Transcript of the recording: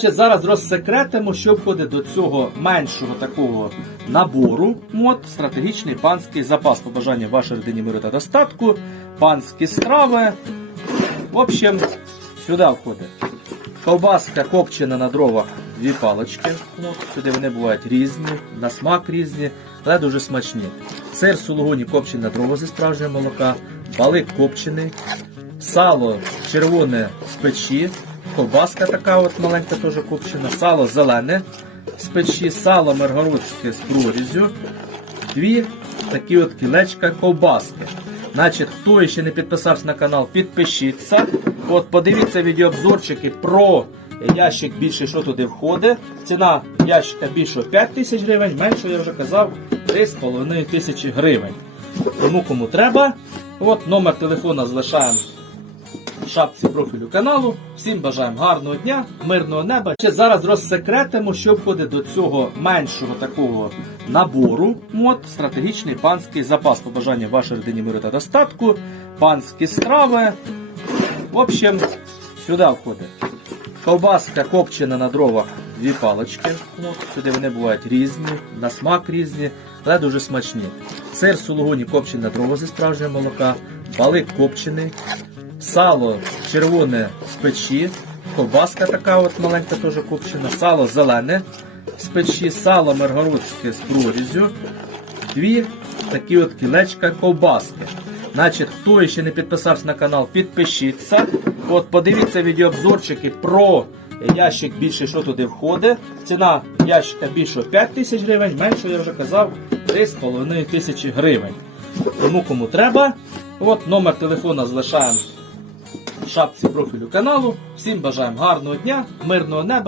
Ще зараз розсекретимо, що входить до цього меншого такого набору. От стратегічний панський запас. Побажання вашій родині миру та достатку, панські страви. В общем, сюди входить ковбаска копчена на дровах, дві палички. От, сюди вони бувають різні, на смак різні, але дуже смачні. Сир сулугуні копчений на дрова зі справжнього молока, балик копчений, сало червоне з печі, ковбаска така от маленька теж копчена, сало зелене з печі, сало миргородське з прорізю, дві такі от кілечка ковбаски. Значить, хто ще не підписався на канал, підпишіться. От подивіться відеообзорчики про ящик більше, що туди входить. Ціна ящика більше 5 тисяч гривень, менше я вже казав 3,5 тисячі гривень. Тому кому треба. От номер телефона залишаємо шапці профілю каналу. Всім бажаємо гарного дня, мирного неба. Ще зараз розсекретимо, що входить до цього меншого такого набору. От стратегічний панський запас. Побажання вашій родині миру та достатку, панські страви. В общем, сюди входить ковбаска копчена на дровах, дві палички. От, сюди вони бувають різні, на смак різні, але дуже смачні. Сир сулугуні копчений на дрова зі справжнього молока, балик копчений, сало червоне з печі, ковбаска така от маленька теж копчена, сало зелене з печі, сало миргородське з прорізю, дві такі от кілечка ковбаски. Значить, хто ще не підписався на канал, підпишіться. От подивіться відеообзорчики про ящик більше, що туди входить. Ціна ящика більше 5 тисяч гривень, менше я вже казав 3,5 тисячі гривень. Тому кому треба. От номер телефона залишаємо шапці профілю каналу. Всім бажаємо гарного дня, мирного неба.